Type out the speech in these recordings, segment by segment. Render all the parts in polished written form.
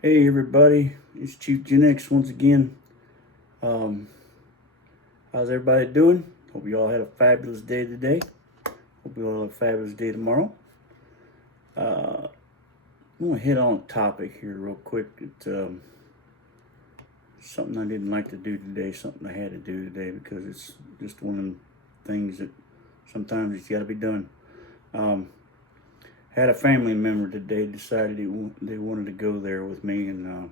Hey everybody, it's Chief Gen X once again. Um, how's everybody doing? Hope you all had a fabulous day today. Hope you all have a fabulous day tomorrow. I'm gonna hit on a topic here real quick. It's something I didn't like to do today, something I had to do today because it's just one of them things that sometimes it's got to be done. Um, had a family member today decided they wanted to go there with me, and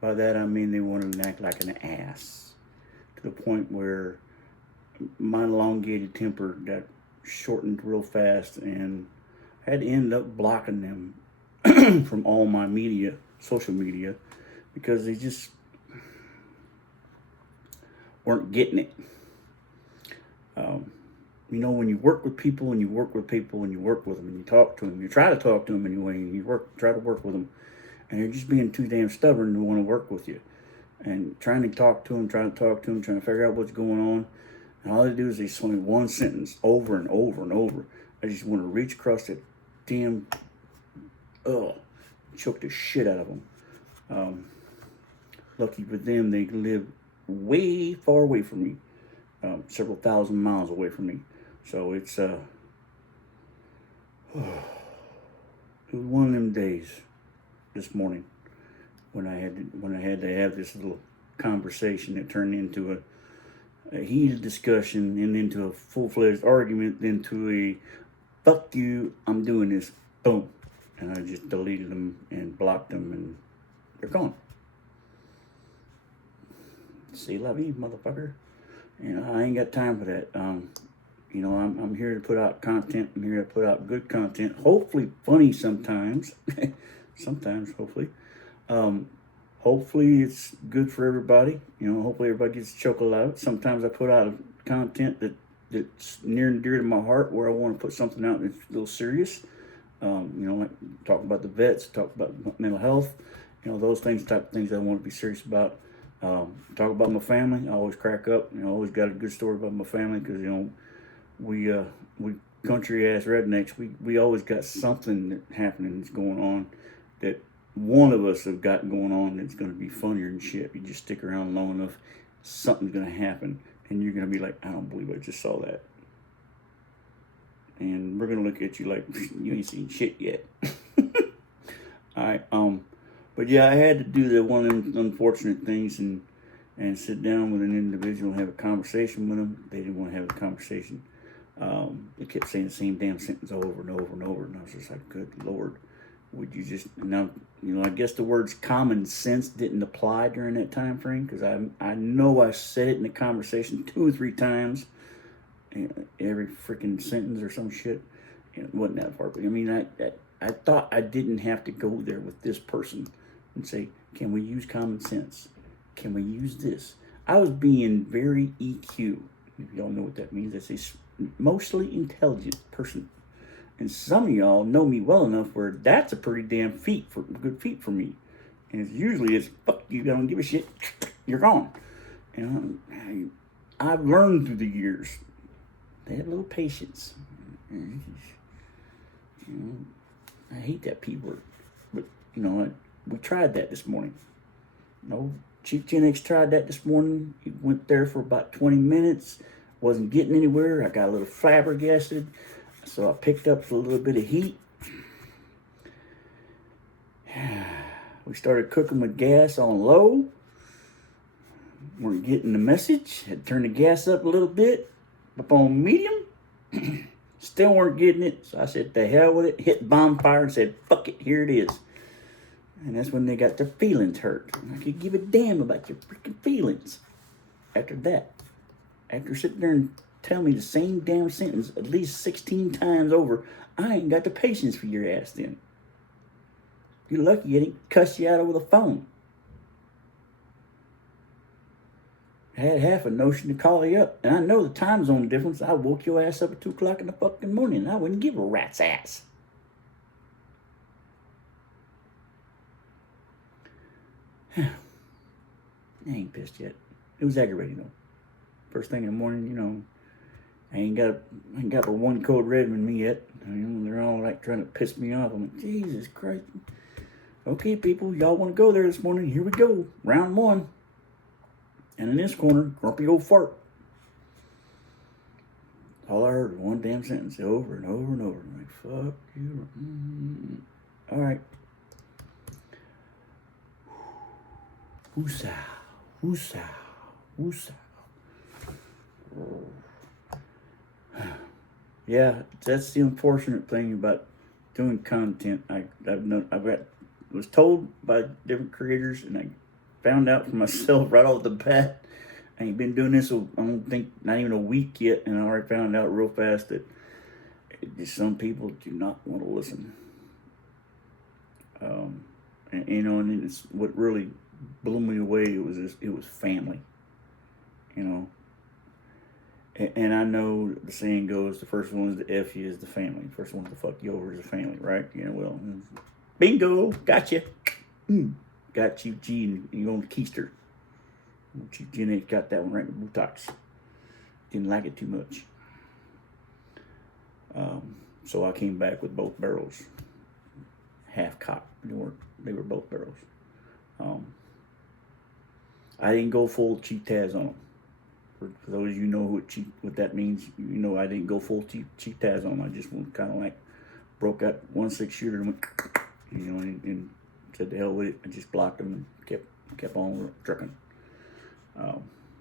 by that I mean they wanted to act like an ass to the point where my elongated temper got shortened real fast, and I had to end up blocking them from all my media, social media, because they just weren't getting it. Um, when you work with people and you work with people and you work with them and you talk to them, you try to talk to them anyway, and try to work with them, and they're just being too damn stubborn to want to work with you, and trying to talk to them, trying to figure out what's going on. And all they do is they swing one sentence over and over and over. I just want to reach across that damn, choke the shit out of them. Um, Lucky for them, they live way far away from me, several thousand miles away from me. So it was one of them days this morning when I had to have this little conversation that turned into a heated discussion and into a full-fledged argument, into a fuck you, I'm doing this, boom. And I just deleted them and blocked them, and they're gone. See, love me, motherfucker. I ain't got time for that. I'm here to put out content. I'm here to put out good content. Hopefully funny sometimes. Sometimes, hopefully. Hopefully it's good for everybody. Hopefully everybody gets a chuckle out of it. Sometimes I put out content that's near and dear to my heart, where I want to put something out that's a little serious. Like talk about the vets, talk about mental health, those type of things I want to be serious about. Talk about my family. I always crack up. I always got a good story about my family because we country ass rednecks. We always got something that happening that's going on that one of us have got going on that's going to be funnier than shit. You just stick around long enough, something's going to happen, and you're going to be like, I don't believe I just saw that. And we're going to look at you like, you ain't seen shit yet. All right. But yeah, I had to do the one of them unfortunate things and sit down with an individual and have a conversation with them. They didn't want to have a conversation. They kept saying the same damn sentence over and over and over, and I was just like, good Lord, would you just now? I guess the words common sense didn't apply during that time frame, because I know I said it in the conversation 2 or 3 times, every freaking sentence or some shit. It wasn't that far, but I thought I didn't have to go there with this person and say, can we use common sense? Can we use this? I was being very EQ. If y'all know what that means, that's a mostly intelligent person. And some of y'all know me well enough where that's a pretty damn good feat for me. And it's fuck you, I don't give a shit, you're gone. I've learned through the years. They have a little patience. I hate that P word. But you know what? We tried that this morning. Chief Gen X tried that this morning. He went there for about 20 minutes. Wasn't getting anywhere. I got a little flabbergasted. So I picked up a little bit of heat. We started cooking with gas on low. Weren't getting the message. Had to turn the gas up a little bit. Up on medium. Still weren't getting it. So I said, the hell with it. Hit bonfire and said, fuck it, here it is. And that's when they got their feelings hurt. I could give a damn about your freaking feelings. After that, after sitting there and tell me the same damn sentence at least 16 times over, I ain't got the patience for your ass then. You're lucky I didn't cuss you out over the phone. I had half a notion to call you up. And I know the time zone difference. I woke your ass up at 2 o'clock in the fucking morning, and I wouldn't give a rat's ass. I ain't pissed yet. It was aggravating though. First thing in the morning, I ain't got the one code red in me yet. They're all like trying to piss me off. I'm like, Jesus Christ. Okay, people, y'all want to go there this morning? Here we go. Round one. And in this corner, grumpy old fart. All I heard was one damn sentence over and over and over. I'm like, fuck you. All right. Woosah, woosah, woosah. Yeah, that's the unfortunate thing about doing content. Was told by different creators, and I found out for myself right off the bat. I ain't been doing this, I don't think, not even a week yet, and I already found out real fast that some people do not want to listen. And, you know, and it's what really blew me away. It was family, you know. And I know the saying goes, the first one's to F you is the family. The first one to fuck you over is the family, right? You know, well, bingo, gotcha. Got you, G, and you on the keister. Jenny got that one right in the buttocks. Didn't like it too much. So I came back with both barrels. Half cocked. They were both barrels. I didn't go full cheap Taz on them. For those of you know what that means, you know I didn't go full cheap Taz on them. I just went kind of like broke out 1.6 shooter and went, you know, and said the hell with it. I just blocked them and kept on trucking.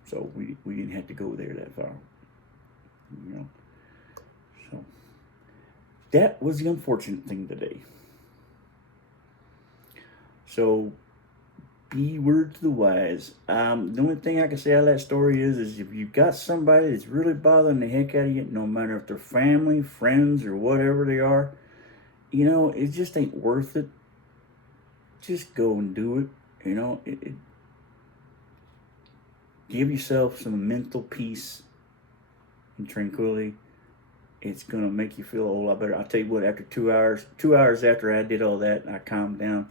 So we didn't have to go there that far, you know. So that was the unfortunate thing today. So be word to the wise. The only thing I can say out of that story is if you've got somebody that's really bothering the heck out of you, no matter if they're family, friends, or whatever they are, you know, it just ain't worth it. Just go and do it. You know, give yourself some mental peace and tranquility. It's going to make you feel a whole lot better. I'll tell you what, after 2 hours after I did all that, I calmed down.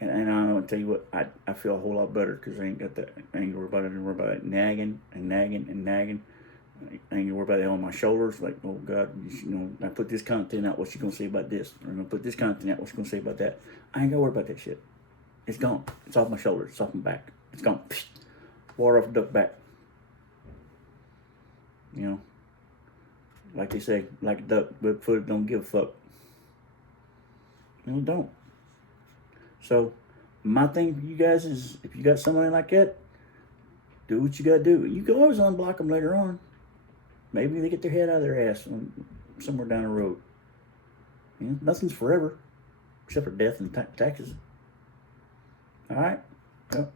And I'll tell you what, I feel a whole lot better because I ain't got that anger about it. I ain't worried about it nagging. I ain't gonna worry about it on my shoulders. Like, oh God, you know, I put this content out. What's she gonna say about this? Or I'm gonna put this content out. What's she gonna say about that? I ain't gotta worry about that shit. It's gone. It's off my shoulders. It's off my back. It's gone. Water off a duck back. You know, like they say, like a duck, but foot don't give a fuck. You know, don't. So, my thing for you guys is, if you got somebody like that, do what you gotta do. You can always unblock them later on. Maybe they get their head out of their ass somewhere down the road. You know, nothing's forever, except for death and taxes. All right? Well,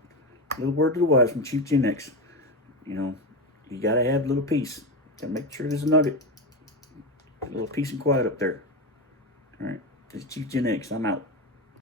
little word to the wise from Chief Gen X. You know, you gotta have a little peace. Gotta make sure there's a nugget. A little peace and quiet up there. All right? This is Chief Gen X. I'm out.